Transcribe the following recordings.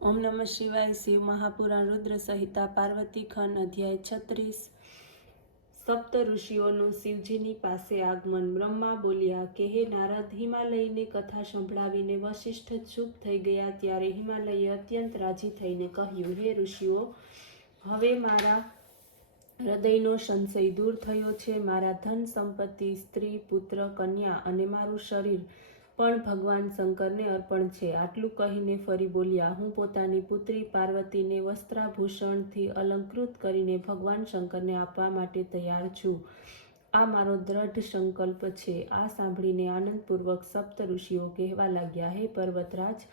ओम नमः शिवाय। शिव महापुराण रुद्र संहिता पार्वती खंड अध्याय 36। સપ્ત ઋષિઓનું શિવજીની પાસે આગમન। બ્રહ્મા બોલ્યા કે હે નારદ, હિમાલયને કથા સંભળાવીને વશિષ્ઠ ચૂપ થઈ ગયા ત્યારે હિમાલયે અત્યંત રાજી થઈને કહ્યું, હે ઋષિઓ, હવે મારા હૃદયનો સંશય દૂર થયો છે। મારા ધન સંપત્તિ, સ્ત્રી, પુત્ર, કન્યા અને મારું શરીર પણ ભગવાન શંકરને અર્પણ છે। આટલું કહીને ફરી બોલ્યા, હું પોતાની પુત્રી પાર્વતીને વસ્ત્રાભૂષણથી અલંકૃત કરીને ભગવાન શંકરને આપવા માટે તૈયાર છું। આ મારો દ્રઢ સંકલ્પ છે। આ સાંભળીને આનંદપૂર્વક સપ્ત ઋષિઓ કહેવા લાગ્યા, હે પર્વતરાજ,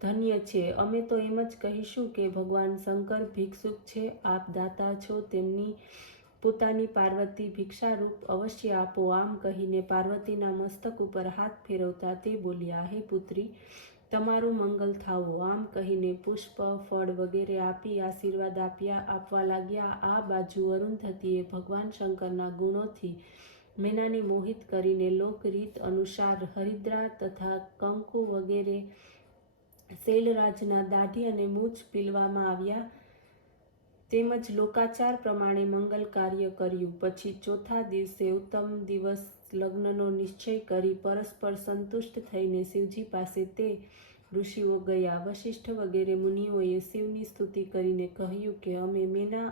ધન્ય છે, અમે તો એમ જ કહીશું કે ભગવાન શંકર ભિક્ષુક છે, આપ દાતા છો, તેમની પોતાની પાર્વતી ભિક્ષારૂપ અવશ્ય આપો। આમ કહીને પાર્વતીના મસ્તક ઉપર હાથ ફેરવતા તે બોલ્યા, હે પુત્રી, તમારું મંગલ થાવો। આમ કહીને પુષ્પ, ફળ વગેરે આપી આશીર્વાદ આપવા લાગ્યા। આ બાજુ અરુંધતીએ ભગવાન શંકરના ગુણોથી મેનાને મોહિત કરીને લોકરીત અનુસાર હરિદ્રા તથા કંકુ વગેરે શૈલરાજના દાઢી અને મૂછ પીલવામાં આવ્યા, તેમજ લોકાચાર પ્રમાણે મંગલ કાર્ય કર્યું। પછી ચોથા દિવસે ઉત્તમ દિવસ લગ્નનો નિશ્ચય કરી પરસ્પર સંતુષ્ટ થઈને શિવજી પાસે તે ઋષિઓ ગયા। વશિષ્ઠ વગેરે મુનિઓએ શિવની સ્તુતિ કરીને કહ્યું કે અમે મેના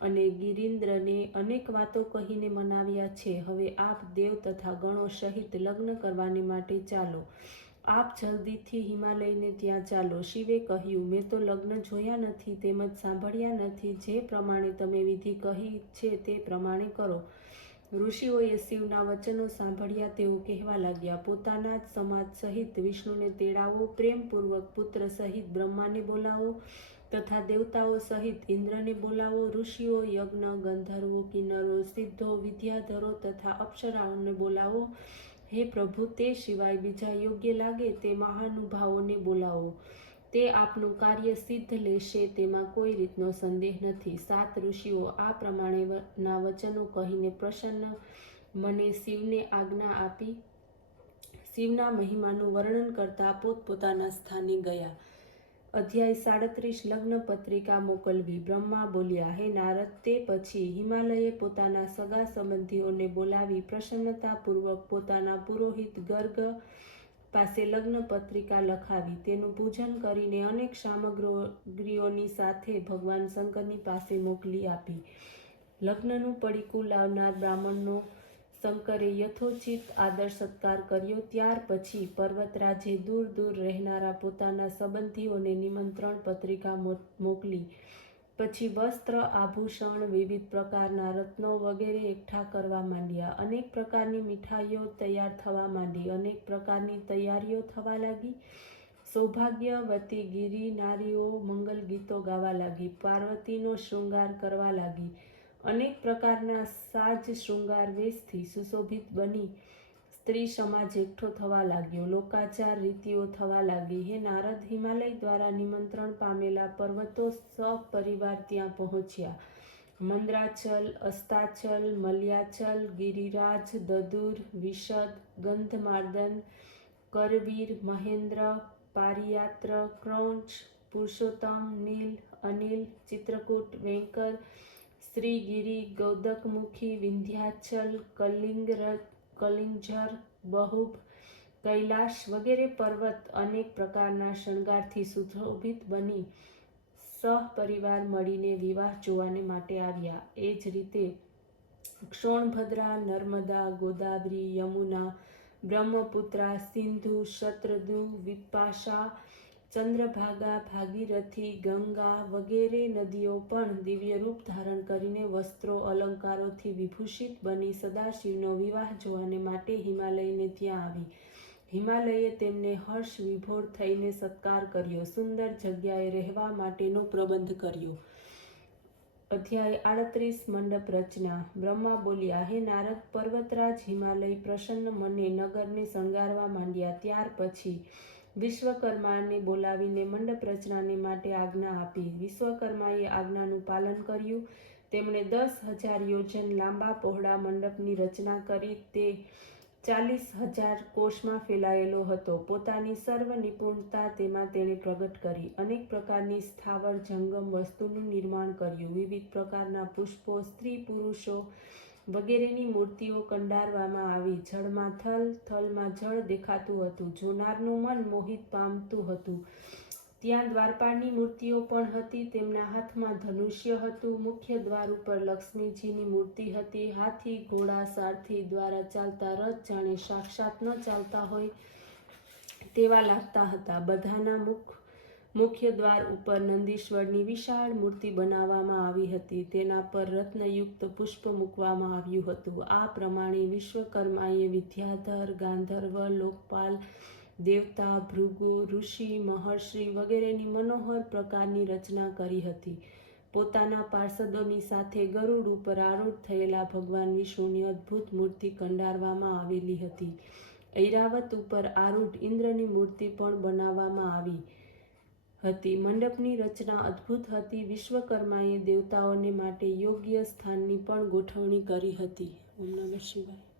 અને ગિરીન્દ્રને અનેક વાતો કહીને મનાવ્યા છે। હવે આપ દેવ તથા ગણો સહિત લગ્ન કરવાને માટે ચાલો। આપ જલ્દીથી હિમાલયને ત્યાં ચાલો। શિવે કહ્યું, મેં તો લગ્ન જોયા નથી તેમજ સાંભળ્યા નથી। જે પ્રમાણે તમે વિધિ કહી છે તે પ્રમાણે કરો। ઋષિઓએ શિવના વચનો સાંભળ્યા। તેઓ કહેવા લાગ્યા, પોતાના જ સમાજ સહિત વિષ્ણુને તેડાવો, પ્રેમપૂર્વક પુત્ર સહિત બ્રહ્માને બોલાવો તથા દેવતાઓ સહિત ઇન્દ્રને બોલાવો। ઋષિઓ, યજ્ઞ, ગંધર્વો, કિન્નરો, સિદ્ધો, વિદ્યાધરો તથા અપ્સરાઓને બોલાવો। હે પ્રભુ, તે સિવાય બીજા યોગ્ય લાગે તે મહાનુભાવોને બોલાવો। તે આપનું કાર્ય સિદ્ધ લેશે, તેમાં કોઈ રીતનો સંદેહ નથી। 7 ઋષિઓ આ પ્રમાણેના વચનો કહીને પ્રસન્ન મને શિવને આજ્ઞા આપી શિવના મહિમાનું વર્ણન કરતા પોતપોતાના સ્થાને ગયા। અધ્યાય 37 લગ્ન પત્રિકા મોકલવી। બ્રહ્મા બોલ્યા, હે નારદ, તે પછી હિમાલયે પોતાના સગા સંબંધીઓને બોલાવી પ્રસન્નતાપૂર્વક પોતાના પુરોહિત ગર્ગ પાસે લગ્ન પત્રિકા લખાવી। તેનું પૂજન કરીને અનેક સામગ્રીઓની સાથે ભગવાન શંકરની પાસે મોકલી આપી। લગ્નનું પડીકું લાવનાર બ્રાહ્મણનો શંકરે યથોચિત આદર સત્કાર કર્યો। ત્યાર પછી પર્વતરાજે દૂર દૂર રહેનારા પોતાના સંબંધીઓને નિમંત્રણ પત્રિકા મોકલી। પછી વસ્ત્ર, આભૂષણ, વિવિધ પ્રકારના રત્નો વગેરે એકઠા કરવા માંડ્યા। અનેક પ્રકારની મીઠાઈઓ તૈયાર થવા માંડી। અનેક પ્રકારની તૈયારીઓ થવા લાગી। સૌભાગ્યવતી ગિરી નારીઓ મંગલ ગીતો ગાવા લાગી, પાર્વતીનો શૃંગાર કરવા લાગી। અનેક પ્રકારના સાજ શૃંગાર વેશથી સુશોભિત બની સ્ત્રી સમાજ એકઠો થવા લાગ્યો। લોકાચાર રીતિઓ થવા લાગી। હે નારદ, હિમાલય દ્વારા નિમંત્રણ પામેલા પર્વતો સપરિવાર ત્યાં પહોંચ્યા। મંદ્રાચલ, અસ્તાચલ, મલ્યાચલ, ગિરિરાજ, દદુર, વિશદ, ગંધમાર્દન, કરવીર, મહેન્દ્ર, પારિયાત્ર, ક્રૌંચ, પુરુષોત્તમ, નીલ, અનિલ, ચિત્રકૂટ, વેંકર, શ્રીગિરી, ગૌદકમુખી, વિંધ્યાચલ, કલિંજર, બહુબ, કૈલાશ વગેરે પર્વત અનેક પ્રકારના શણગારથી સુશોભિત બની સહપરિવાર મળીને વિવાહ જોવાને માટે આવ્યા। એ જ રીતે ક્ષોણભદ્રા, નર્મદા, ગોદાવરી, યમુના, બ્રહ્મપુત્રા, સિંધુ, શતદ્રુ, વિપાશા, ચંદ્રભાગા, ભાગીરથી, ગંગા વગેરે નદીઓ પણ દિવ્ય રૂપ ધારણ કરીને વસ્ત્રો, અલંકારોથી વિભૂષિત બની સદાશિવનો વિવાહ જોવાને માટે હિમાલયને ત્યાં આવી। હિમાલયે તેમને હર્ષ વિભોર થઈને સત્કાર કર્યો, સુંદર જગ્યાએ રહેવા માટેનો પ્રબંધ કર્યો। અધ્યાય 38 મંડપ રચના। બ્રહ્મા બોલ્યા, હે નારદ, પર્વતરાજ હિમાલય પ્રસન્ન મને નગરને શણગારવા માંડ્યા। ત્યાર પછી વિશ્વકર્માને બોલાવીને મંડપ રચનાને માટે આજ્ઞા આપી। વિશ્વકર્માએ આજ્ઞાનું પાલન કર્યું। તેમણે 10,000 યોજન લાંબા પહોળા મંડપની રચના કરી। તે 40,000 કોષમાં ફેલાયેલો હતો. પોતાની સર્વ નિપુણતા તેમાં તેણે પ્રગટ કરી. અનેક પ્રકારની સ્થાવર જંગમ વસ્તુનું નિર્માણ કર્યું. વિવિધ પ્રકારના પુષ્પો, સ્ત્રી પુરુષો વગેરેની મૂર્તિઓ કંડારવામાં આવી. જળમાં થલ, થલમાં જળ દેખાતું હતું. જોનારનું મન મોહિત પામતું હતું. ત્યાં દ્વારપાળની મૂર્તિઓ પણ હતી. તેમના હાથમાં ધનુષ્ય હતું. મુખ્ય દ્વાર ઉપર લક્ષ્મીજીની મૂર્તિ હતી. હાથી, ઘોડા, સારથી દ્વારા ચાલતા રથ જાણે સાક્ષાત ન ચાલતા હોય તેવા લાગતા હતા. બધાના મુખ્ય દ્વાર ઉપર નંદીશ્વરની વિશાળ મૂર્તિ બનાવવામાં આવી હતી. તેના પર રત્નયુક્ત પુષ્પ મૂકવામાં આવ્યું હતું. આ પ્રમાણે વિશ્વકર્માએ વિદ્યાધર, ગાંધર્વ, લોકપાલ, દેવતા, ભૃગુ, ઋષિ, મહર્ષિ વગેરેની મનોહર પ્રકારની રચના કરી હતી. પોતાના પાર્ષદોની સાથે ગરુડ ઉપર આરૂઢ થયેલા ભગવાન વિષ્ણુની અદ્ભુત મૂર્તિ કંડારવામાં આવેલી હતી. ઐરાવત ઉપર આરૂઢ ઇન્દ્રની મૂર્તિ પણ બનાવવામાં આવી હતી. મંડપની રચના અદ્ભુત હતી. વિશ્વકર્માએ દેવતાઓને માટે યોગ્ય સ્થાનની પણ ગોઠવણી કરી હતી. ઓમ નમઃ શિવાય.